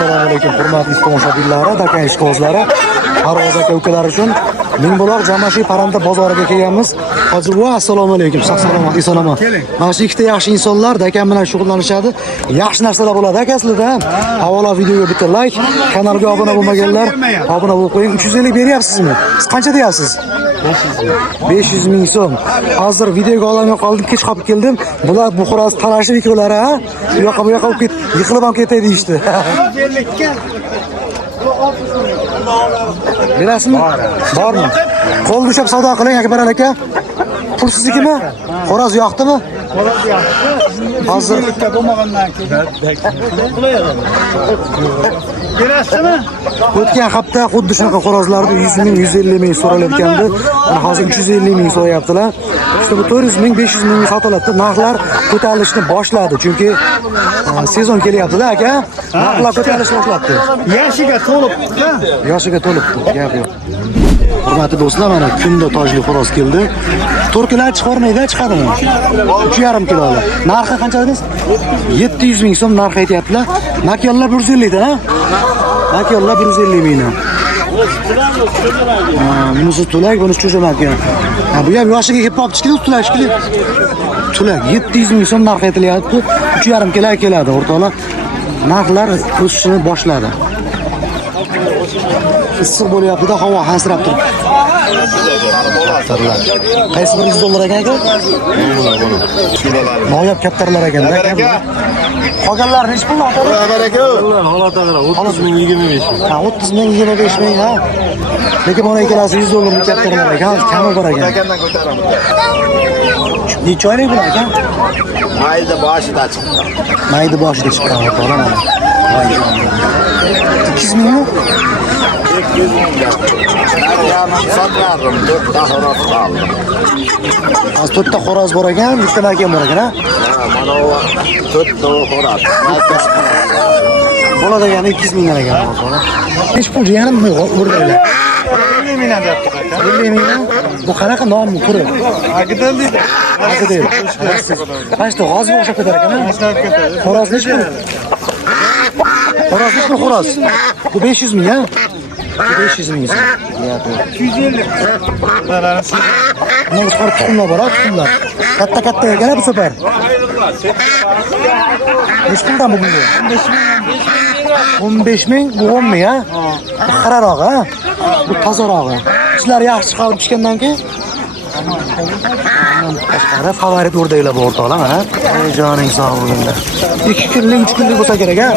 Assalomu alaykum hurmatli tomoshabinlar, dakan ishqibozlari, Parvoz aka ukalar uchun Mingbuloq Jamashi parranda bozoriga kelganmiz. Hoji buva, assalomu alaykum. Sog'-salomat, eson-omon. Mana shu ikkita yaxshi insonlar dakan bilan shug'ullanishadi. Yaxshi narsalar bo'ladi aka sizlarda. Avvalo videoga bitta like, kanalga obuna bo'lmaganlar obuna bo'lib qo'ying. 350 beryapsizmi? Siz qancha deyapsiz? 500 ming so'm. Hozir videoga olamay qoldim, kech qolib keldim. Bular bu xo'roz talashib ikkovlari, ha? Bu yoqqa olib ket, yiqilib ham ketay deyishdi. Berasizmi? Bormi? Qo'l ushlab savdo qiling Akbar aka. Pul siznikimi? Xo'roz yoqdimi? Xo'roz yoqdi. Hozir bo'lmagandan keyin. Berasizmi? O'tgan hafta xuddi shunaqa xo'rozlarni 100 ming, 150 ming so'ralayotgandi. Mana hozir 350 ming so'rayaptilar. İşte bu 400 ming, 500 ming sotiladi. Narxlar ko'tarilishni boshladi, chunki sezon kelyapti-da aka. Narxlar ko'tarilishni boshladi. Yoshiga to'libdi. Yoshiga to'libdi. Gap yo'q. Hurmatli do'stlar, mana kunda tojli xo'roz keldi. Turkilar chiqarmaydi, chiqadimi? 3,5 kilolar. Narxi qancha dedingiz? 700 ming so'm narx aytyaptilar. Makyonlar 150 da, ha? Makyonlar 150 mingdan. Bunisi tulak, bunisi cho'ja makyon. Bu ham yoshiga kelib olib chiqdi, tulak chiqdi. Tulak 700 ming so'm narx aytilyapti. 3,5 kilo keladi o'rtoqlar. Narxlar o'sishni boshladi. Issiq bo'lyapti-da, havo hansirab turibdi. Qaysi bir $100 ekan aka? Noyob kaptarlar ekan-da. Qolganlar nech pul otadi? Baraka. Holata qarab 30 ming 25 ming. Ha, 30 ming 25 ming ha. Lekin mana ikkalasi $100 kaptarlar ekan, kami bor ekan. Dakandan ko'taraman. Necha oylik bular ekan? Mayda boshida chiqqan. Mayda boshida chiqqan o'rtoqlar mana. 200 mingmi? 200 ming. Narxini sotmadim, 4 ta xo'roz qoldi. Hozir 4 ta xo'roz bor ekan, bitta makon bor ekan, ha? Mana u 4 ta xo'roz. Bola degani 200 mingdan ekan o'rtoqlar. Hech pul yarim o'rdaklar. 50 mingdan deyapti aka. 50 mingdan. Bu qanaqa nomni turi? Agidal deydi. Agidal. Qancha g'ozga o'xshab ketar ekan, ha? Xo'roz nech pul? Xo'roz nech pul xo'roz? Bu 500 ming, ha? 500 ming so'm. 250. Bundan chiqarib tuxumlar bor, tuxumlar. Katta ekan bu safar. Nech puldan bugungi? 15 ming, bu 10 ming, ha? Bu qararog'i, ha? Bu tozarog'i. Sizlar yaxshi chiqarib pishgandan keyin tashqari favorit o'rdaklar bor o'rtoqlar, mana. Ey joning sog' bo'linglar. 2 kunlik, 3 kunlik bo'lsa kerak, ha?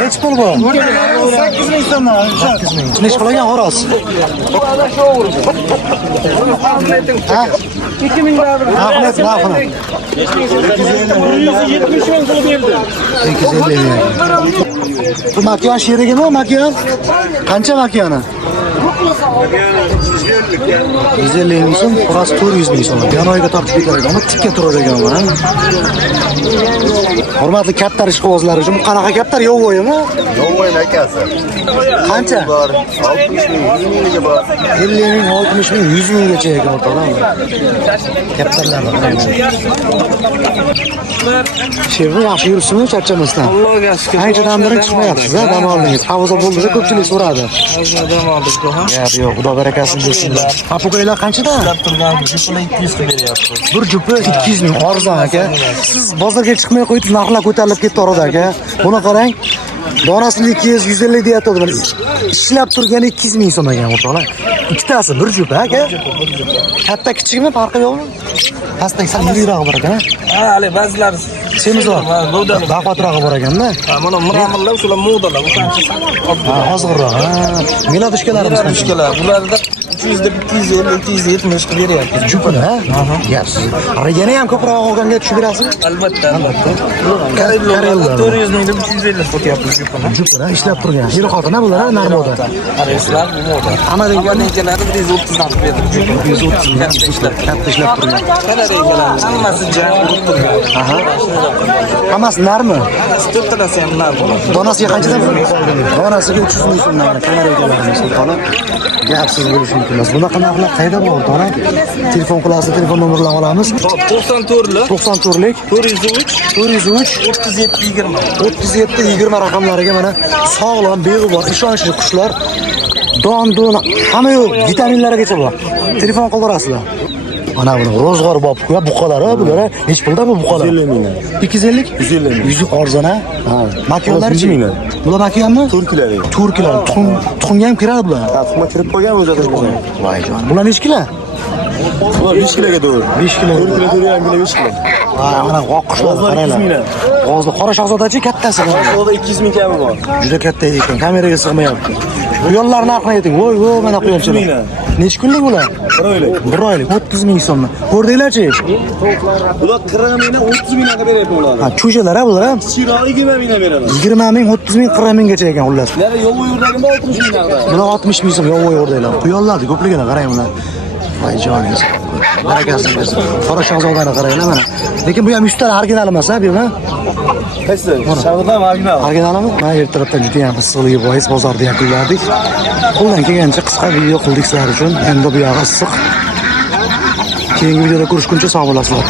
Nech pul bu? 8 ming so'mdan. 8 ming. Nech qilgan xo'roz? Ha? 2 ming baribir. Narxini. 170 ming pul berdi. 250 ming. Bu makyon sherigimi, makyon? Qancha makyoni? 150 ming so'm, xo'roz 400 ming so'm. Yanoyiga tortib ketar ekan, tikka turar ekan mana. Hurmatli kaptar ishqibozlari uchun qanaqa kaptar yo'g'oyimi? Yo'g'oy akasi. Qancha? Bor. 60 ming, 100 mingga bor. 50 ming, 60 ming, 100 minggacha ekan o'rtoqlar. Kaptarlar bor. Shevni yaxshi yuribsizmi, charchamasdan? Allohga shukr. Anchadan beri chiqmayapsiz, ha, dam oldingiz. Havoza bo'ldi-da, ko'pchilik so'radi. Dam oldik, ha. Gap yo'q, Xudo barakasini bersinlar. Papuqaylar qanchadan? Turgan jupini 200 ming beryapti. Bir jupi 200 ming arzon aka. Siz bozorga chiqmay qo'yibsiz, narxlar ko'tarilib ketdi orada aka. Buni qarang. Donasini 200, 150 deyapti o'zini. Ishlab turgani 200 ming so'm ekan o'rtoqlar. Ikkitasi bir jup aka. Katta kichikmi, farqi yo'qmi? Pastdagi sal yirikroq bor ekan. Ha, hali ba'zilar Semizroq. Baqatroq bor ekanda. mana muramillar shular modalar, bu qancha? Ha, hozirroq. Ha, melodushkalarimiz qancha? Mushkillar, bularda 200 deb 250, 270 qilib beryapti. Jupini, ha? Yaxshi. Yana ham ko'proq olganga tushib berasizmi? Albatta. Karellar 400 ming deb 350 sotyapmiz jupini. Jupini ishlab turgan. Yiri xotina bular, narmoda. Areslar bu moda. Hamma Nechalar 130 dan qilib berdim jupini. 130 katta ishlab turgan. Hammasi jang urib turgan. Aha. Hammasi narmi? To'rtalasi ham nar bo'ladi. Donasiga qanchadan? Donasiga 300 ming so'mdan kanal egalarimiz qolib. Gapsiz bo'lishi mumkin. xullas. Bunaqa narxlar qayda bor o'rtoq? Telefon qilasiz, telefon nomerlarini olamiz. 94'lik 94lik 403 403 37 20. 37 20 raqamlariga mana sog'lom, beg'ubor, ishonchli qushlar. Don, hamma yo'q, vitaminlarigacha bor. Telefon qildirasizlar. Mana buni ro'zg'or bop, buqalar bular. Hech pulda bu buqalar. 250 100 arzon ha. Makiyonlarchi? Bular makiyonmi? Turklar. Turklar, tuxumga ham kiradi bular. Tuxumga kirib qolgan o'zida. Voy jon. Bular necha kilo? Ular 5 kiloga to'g'ri. 5 kilo. 4 kilo to'g'ri, 5 kilo. Ha, mana oqqushlar qaranglar. G'ozli qora shahzodachi kattasi. O'da 200 ming kami bor. Juda katta ekan, kameraga sig'mayapti. Quyonlar narxini ayting. Voy, mana quyonchilar. Necha kunlik bular? 1 oylik. 1 oylik 30 ming so'mmi. Ko'rdinglarchi? Bular 40 mingdan 30 mingga beryapti ular. Ha, cho'jalar ha bular ham. Chiroyi 20 mingdan beraman. 20 ming, 30 ming, 40 minggacha ekan xullas. Ular yo'q yurdagida 60 mingdan. Bular 60 ming so'm yo'q o'rdaylar. Quyonlarni ko'pligini qarang bular. Voy joningiz. Barakasi bersin. Qora shahzodani qaranglar mana. Lekin bu ham 100 ta original emas ha, bu ham. Qaysi? Shahzoda original. Originalmi? Mana ertalabdan juda ham issiqligi bois bozorda yakunladik. Qo'ldan kelgancha qisqa video qildik sizlar uchun. Endi bu yog'i issiq. Keyingi videoda ko'rishguncha sog' bo'lasizlar.